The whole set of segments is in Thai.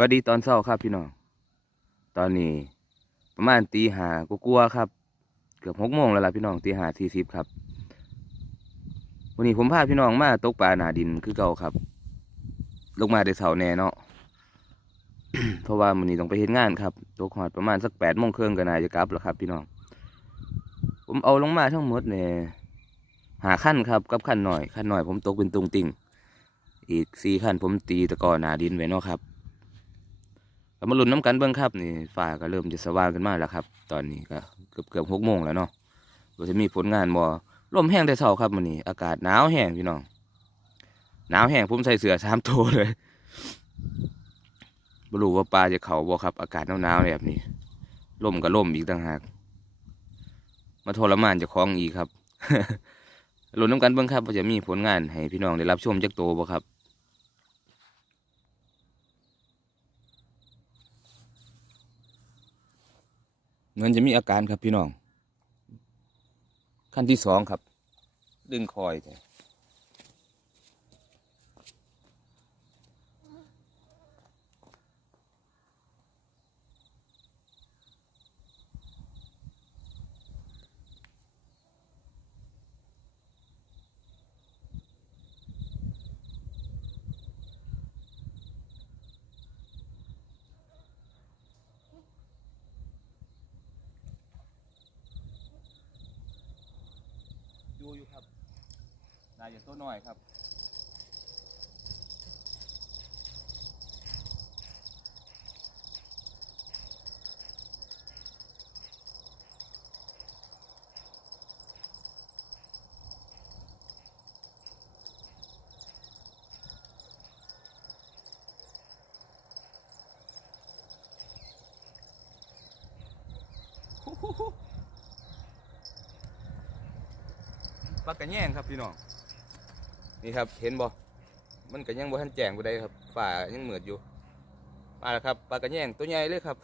สวัสดีตอนเช้าครับพี่น้อง ตอนนี้ประมาณตีหากกลัวครับ เกือบหกโมงแล้วล่ะพี่น้องตีหาทีสิบครับ วันนี้ผมพาพี่น้องมาตกปลาหนาดินคือเก่าครับ ลงมาได้เสาแน่เนาะ เพราะว่ามื้อนี้ต้องไปเฮ็ดงานครับตกหอดประมาณสักแปดโมงครึ่งก็น่าจะกลับแล้วครับ พี่น้อง ผมเอาลงมาทั้งหมดเนี่ยหาขั้นครับกับขั้นหน่อยขั้นหน่อยผมตกเป็นตุงติงอีกสี่ขั้นผมตีตะกอหนาดินไว้เนาะครับ ก็มาลุ้นน้ำกันเบื้องครับนี่ฟ้าก็เริ่มจะสว่างขึ้นมาแล้วครับ ตอนนี้ก็เกือบเกือบหกโมงแล้วเนาะว่าจะมีผลงานบ่ลมแห้งแต่เช้าครับมื้อนี้อากาศหนาวแห้งพี่น้องหนาวแห้งผมใส่เสื้อสามตัวเลยบรูว่าปลาจะเข้าบ่ครับ อากาศหนาวๆแบบนี้ลมก็ลมอีกต่างหาก มาทรมานจะคล้องอีกครับลุ้นน้ำกันเบื้องครับว่าจะมีผลงานให้พี่น้องได้รับชมจากโตบ่ครับ เหมือนจะมีอาการครับพี่น้อง ขั้นที่สองครับ ดึงคอยแต่ ดูอยู่ครับนายจะตัวหน้อยครับปลากระแยงครับพี่น้อง นี่ครับเห็นบ่มันกระยังบ่ทันแจ้งบ่ได้ครับฝ่ายังเหมือดอยู่ มาแล้วครับปลากระแยงตัวใหญ่เลยครับ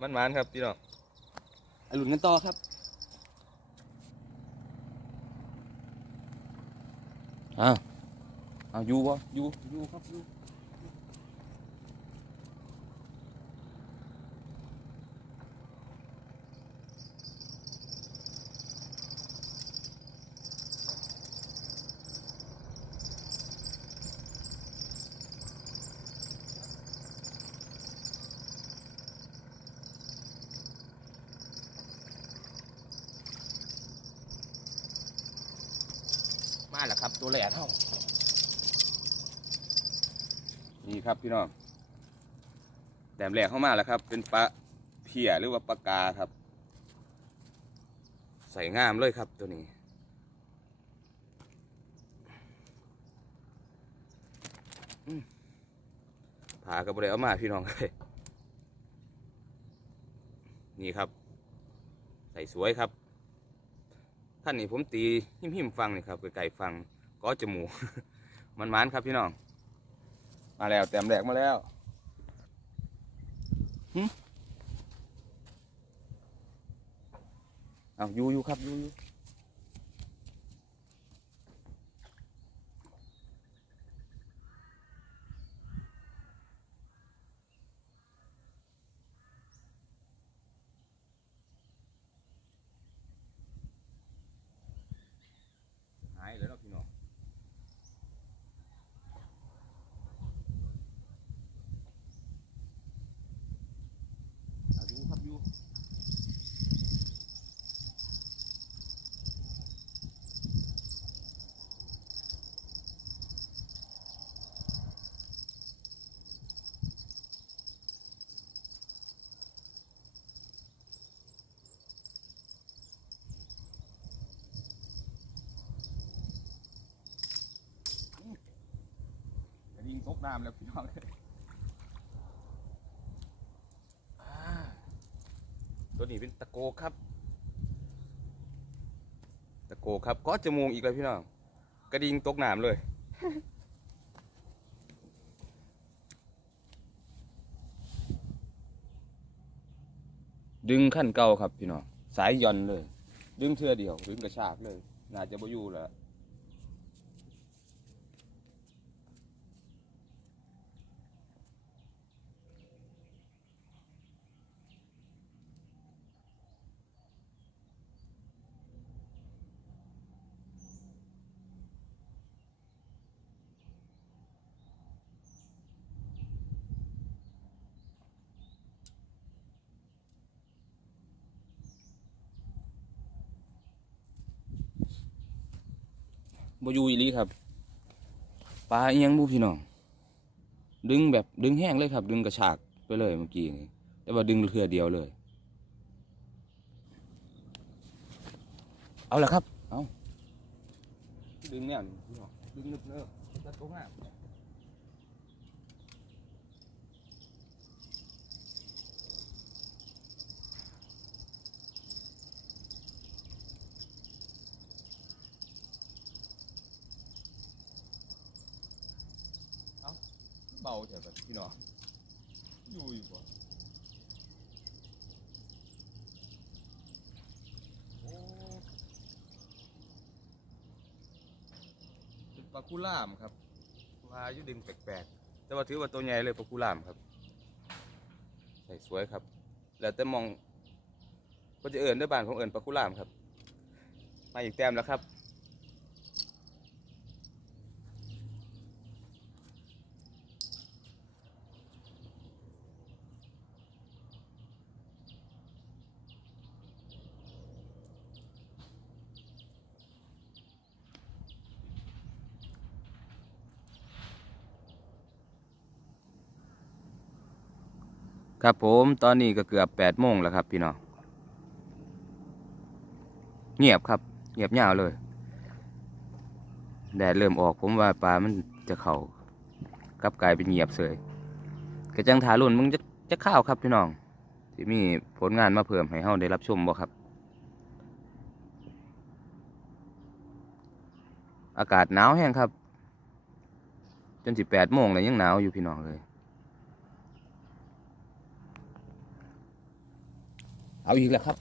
มันหมานครับพี่น้องอรุณกันต่อครับอ้าวอ้าวอยู่บ่อยู่อยู่ครับอยู่ มาแล้วครับ ตัวแหลกเท่านี่ครับพี่น้องแหลมแหลกเข้ามาแล้วครับ เป็นปลาเพียหรือว่าปลากาครับ ใส่งามเลยครับตัวนี้ผ่ากระเบรเอามาพี่น้องเลยนี่ครับ ใส่สวยครับ ท่านนี่ผมตีหิมหิมๆฟังนี่ครับไก่ฟังก็จมูกมันมันครับพี่น้อง มาแล้วแต้มแรกมาแล้วเอาอยู่อยู่ครับอยู่อยู่หายเลยเนาะพี่น้องเอาอยู่ครับอยู่กระดิ่ง ตกน้ำแล้วพี่น้องตัวนี้เป็นตะโกครับ ตะโกครับก็จมูกอีกแล้วพี่น้อง กระดิ่งตกน้ำเลย ดึงขั้นเก่าครับพี่น้อง สายย่อนเลย ดึงเทือเดียว ดึงกระชากเลย น่าจะบ่อยู่แล้ว บอยูอีลีครับปลาเอียงบูพี่น้อง ดึงแบบดึงแห้งเลยครับ ดึงกระชากไปเลยเมื่อกี้นี่แต่ว่าดึงเรือเดียวเลย เอาละครับ เอาดึงเนี่ยดึงนึบเนอะจะตรงอะ เบาเถอะแบบพี่น้องอยู่อยู่บ่โอ้เป็นปลากุล่ามครับปลาอยู่ดึงแปลกๆ แต่ว่าถือว่าตัวใหญ่เลยปลากุล่ามครับ ใส่สวยครับ แล้วแต่มองก็จะเอิ่นด้วยบานของเอิ่นปลากุล่ามครับ มาอีกแต้มแล้วครับ ครับผมตอนนี้ก็เกือบแปดโมงแล้วครับพี่น้องเงียบครับ เงียบยาเลย แดดเริ่มออกผมว่าปลามันจะเข่ากลับกลายเป็นเงียบเสยกระจังถาลุ่นมึงจะจะข้าวครับพี่น้องที่มีผลงานมาเพิ่มให้เฮาได้รับชมบ่ครับ อากาศหนาวแห้งครับ จนสิบแปดโมงแล้วยังหนาวอยู่พี่น้องเลย เอาอีกแล้วครับ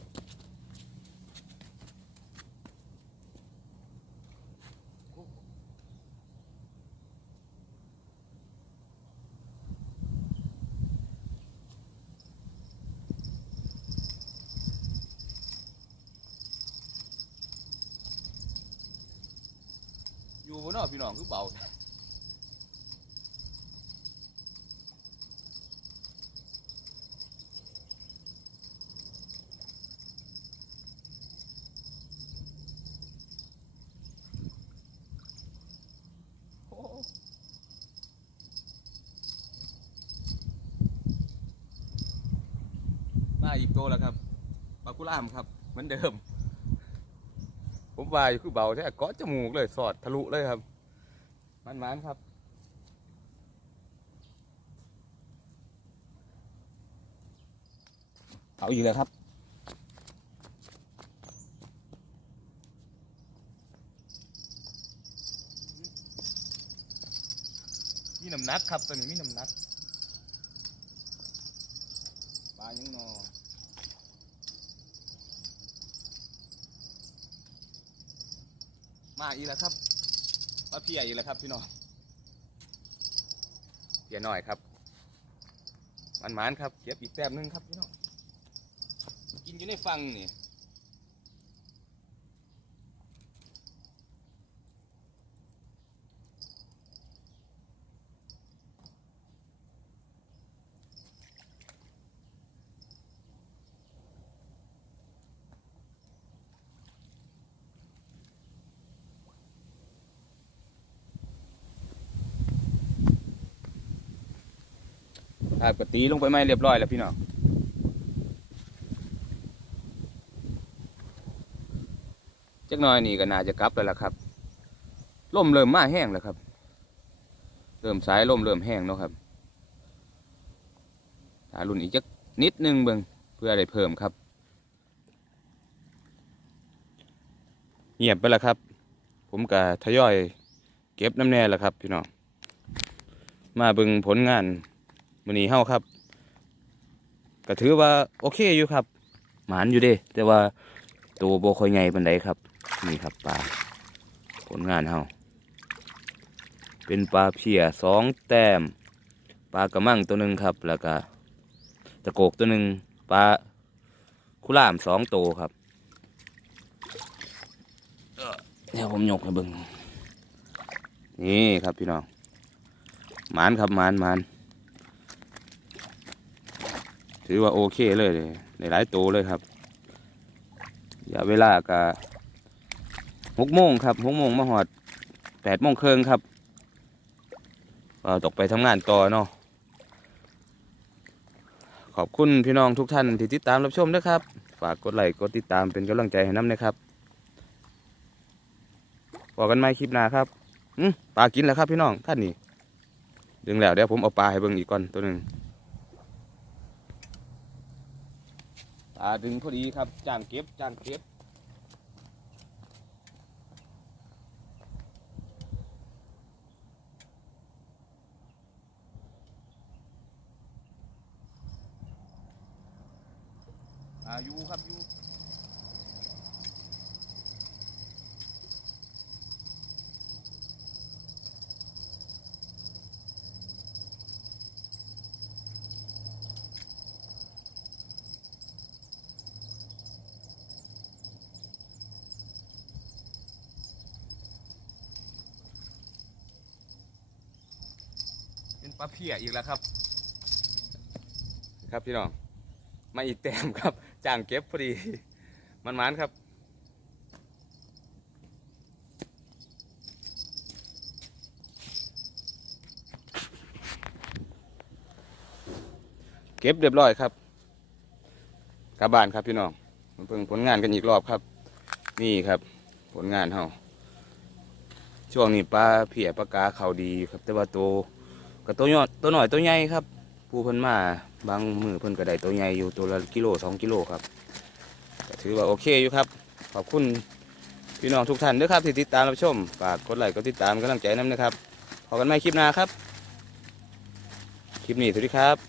อยู่บนนอกพี่น้องคือเบา โอ้มา อีกตัวแล้วครับปลากุล่ามครับเหมือนเดิม ผมว่ายคือเบาแท้เกาะจมูกเลยสอดทะลุเลยครับมันมันๆครับเอาอีกแล้วครับมีน้ำหนักครับตัวนี้มีน้ำหนักปลายังนอมา อีกแล้วครับปลาเพียอีกแล้วครับพี่น้องเพียหน่อยครับมันมันๆครับเก็บอีกแต้มหนึงครับพี่น้องกินอยู่ในฟังนี่ ครับก็ตีลงไปไม่เรียบร้อยแล้วพี่น้องจักน่อยนี่ก็น่าจะกลับแล้วล่ะครับลมเริ่มมาแห้งแล้วครับ เริ่มสายลมเริ่มแห้งแล้วครับถ้ารุ่นอีกจักนิดนึงเบิ่งเพื่อได้เพิ่มครับ เงียบไปแล้วครับ ผมก็ทยอย เก็บน้ำแน่แล้วครับ พี่น้องมาเบิ่งผลงาน มื้อนี้เฮาครับก็ถือว่าโอเคอยู่ครับ หมานอยู่เด้ แต่ว่าตัวบ่ค่อยใหญ่ปานใดครับ นี่ครับปลาผลงานเฮาเป็นปลาเพียสองแต้มปลากระมังตัวหนึ่งครับ แล้วก็ตะโกกตัวหนึ่งปลาคุล่ามสองตัวครับเดี๋ยวผมยกให้เบิ่งนี่ครับพี่น้อง หมานครับหมานหมาน ถือว่าโอเคเลยในหลายตัวเลยครับอย่าเวลาก็หกโมงครับหกโมงมาหอดแปดโมงครึ่งครับก็ตกไปทำงานต่อเนาะขอบคุณพี่น้องทุกท่านที่ติดตามรับชมนะครับ ฝากกดไลค์กดติดตามเป็นกำลังใจให้น้ำนะครับบอกกันใหม่คลิปหน้าครับปลากินแล้วครับพี่น้องท่านนี้ดึงแล้วเดี๋ยวผมเอาปลาให้เบิ่งอีกก่อนตัวหนึ่ง ปลาดึงพอดีครับจางเก็บจางเก็บอายูครับอยู ปลาเพียอีกแล้วครับ ครับพี่น้อง มาอีกแต้มครับจ้างเก็บพอดี มันมันครับเก็บเรียบร้อยครับกลับบ้านครับพี่น้องมาเพิ่งผลงานกันอีกรอบครับ นี่ครับ ผลงานเฮาช่วงนี้ปลาเพียปลากาเขาดีครับแต่ว่าตัว ก็ตัวยอดตัวหน่อยตัวใหญ่ครับผู้เพิ่นมาบางมือเพิ่นก็ได้ตัวใหญ่อยู่ตัวละกิโลสองกิโลครับถือว่าโอเคอยู่ครับ ขอบคุณพี่น้องทุกท่านด้วยครับที่ติดตามรับชมฝากกดไลค์กดติดตามกำลังใจน้ำนะครับพบกันใหม่คลิปหน้าครับ คลิปนี้สวัสดีครับ